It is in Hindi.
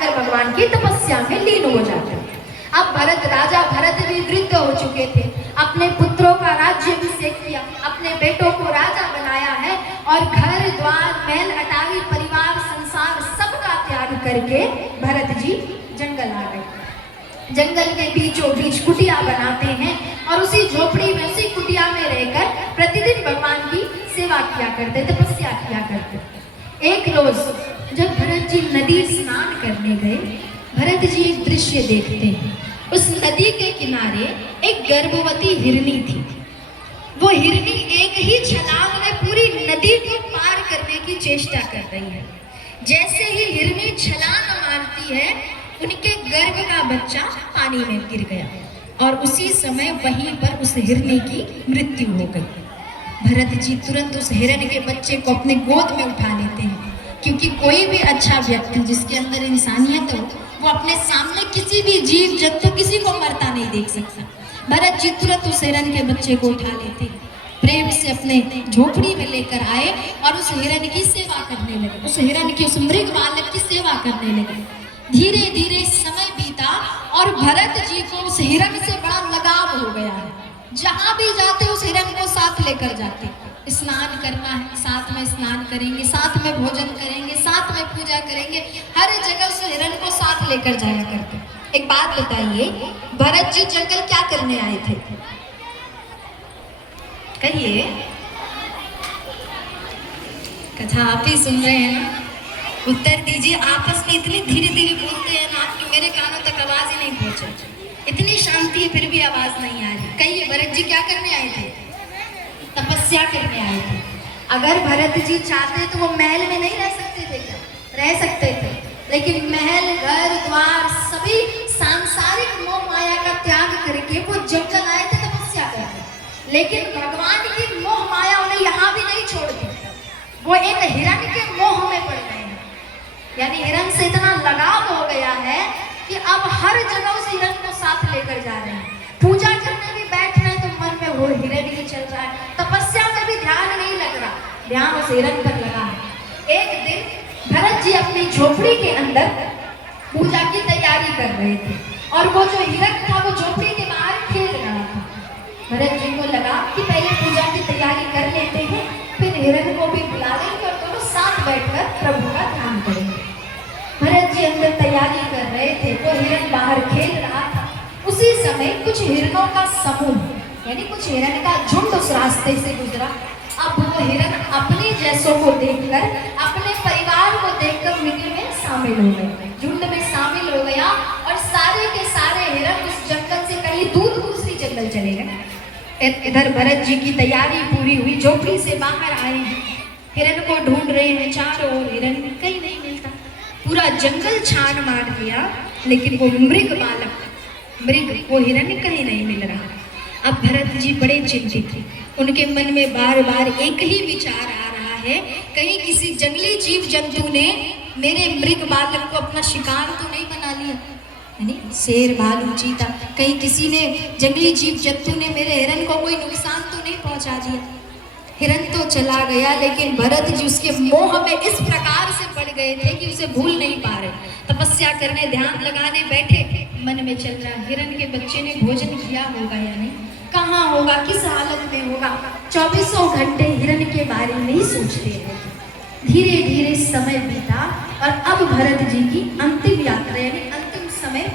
जाकर भगवान की तपस्या में लीन हो जाते हैं। अब राजा भरत भी वृद्ध हो चुके थे, अपने पुत्रों का राज्याभिषेक किया, अपने बेटों को राजा बनाया है और घर द्वार महल अटारी परिवार संसार सबका त्याग करके भरत जी जंगल आ गए। जंगल के बीचों बीच कुटिया बनाते हैं और उसी झोपड़ी में उसी कुटिया में रहकर प्रतिदिन भगवान की सेवा किया करते, तपस्या किया करते। एक रोज जब भरत जी नदी स्नान करने गए, भरत जी एक दृश्य देखते हैं। उस नदी के किनारे एक गर्भवती हिरनी थी। वो हिरनी एक ही छलांग में पूरी नदी को पार करने की चेष्टा कर रही है। जैसे ही हिरनी छलांग मारती है, उनके गर्भ का बच्चा पानी में गिर गया और उसी समय वहीं पर उस हिरनी की मृत्यु हो गई। भरत जी तुरंत उस हिरण के बच्चे को अपने गोद में उठा लेते हैं, क्योंकि कोई भी अच्छा व्यक्ति जिसके अंदर इंसानियत हो, वो अपने सामने किसी भी जीव जंतु किसी को मरता नहीं देख सकता। भरत जी तुरंत उस हिरण के बच्चे को उठा लेते हैं, प्रेम से अपने झोपड़ी में लेकर आए और उस हिरण की सेवा करने लगे, उस हिरण की, उस मृग बालक की सेवा करने लगे। धीरे धीरे समय बीता और भरत जी को उस हिरण से बड़ा लगाव हो गया है। जहां भी जाते उस हिरण को साथ लेकर जाते। स्नान करना है, साथ में स्नान करेंगे, साथ में भोजन करेंगे, साथ में पूजा करेंगे, हर जगह उस हिरण को साथ लेकर जाया करते। एक बात बताइए, भरत जी जंगल क्या करने आए थे? कहिए। कथा आप ही सुन रहे हैं ना? उत्तर दीजिए। आपस में इतनी धीरे धीरे बोलते हैं ना, आपकी मेरे कानों तक आवाज ही नहीं पहुंचे। इतनी शांति है फिर भी आवाज नहीं आ रही। कहिए, भरत जी क्या करने आए थे? तपस्या करने आए थे। अगर भरत जी चाहते तो वो महल में नहीं रह सकते थे क्या? रह सकते थे, लेकिन महल घर द्वार सभी सांसारिक मोह माया का त्याग करके वो जंगल आए थे तपस्या करने। लेकिन भगवान की मोह माया उन्हें यहाँ भी नहीं छोड़ दी। वो एक हिरण के मोह में पड़ गए हैं, यानी हिरण से इतना लगाव हो गया है कि अब हर जगह उस हिरण को साथ लेकर जा रहे हैं। पूजा करने भी बैठ रहे हैं तो मन में वो हिरण ही चल रहा है, तपस्या में भी ध्यान नहीं लग रहा, ध्यान उस हिरण पर लगा है। एक दिन भरत जी अपनी झोपड़ी के अंदर पूजा की तैयारी कर रहे थे और वो जो हिरण था वो झोपड़ी के बाहर खेल रहा था। भरत जी को लगा कि पहले पूजा की तैयारी कर लेते हैं, फिर हिरण को भी बुला लेंगे और दोनों साथ बैठकर प्रभु का ध्यान करेंगे। भरत जी अंदर तैयारी कर रहे थे, वो हिरण बाहर खेल रहा था। उसी समय कुछ हिरणों का समूह, यानी कुछ हिरण का झुंड उस रास्ते से गुजरा। अब वो हिरण अपने जैसों को देखकर, अपने परिवार को देखकर मिलने में शामिल हो गए, झुंड में शामिल हो गया और सारे के सारे हिरण उस जंगल से कहीं दूर दूसरी जंगल चले गए। इधर भरत जी की तैयारी पूरी हुई, झोपड़ी से बाहर आए हैं, हिरण को ढूंढ रहे हैं चारों ओर, हिरण कहीं नहीं मिलता। पूरा जंगल छान मार दिया, लेकिन वो मृग बालक, वो हिरण कहीं नहीं मिल रहा। अब भरत जी बड़े चिंतित थे, उनके मन में बार बार एक ही विचार आ रहा है, कहीं किसी जंगली जीव जंतु ने मेरे मृग बालक को अपना शिकार तो नहीं बना लिया, यानी शेर भालू चीता, कहीं किसी ने जंगली जीव जंतु ने मेरे हिरण को कोई नुकसान तो नहीं पहुंचा दिया। हिरण तो चला गया, लेकिन भरत जी उसके मोह में इस प्रकार से पड़ गए थे कि उसे भूल नहीं पा रहे। तपस्या करने, ध्यान लगाने बैठे, मन में चल रहा हिरण के बच्चे ने भोजन किया होगा या नहीं, कहाँ होगा, किस हालत में होगा। 24 घंटे हिरण के बारे में ही सोचते रहे। धीरे धीरे समय बीता और अब भरत जी की अंतिम यात्रा, यानी अंतिम समय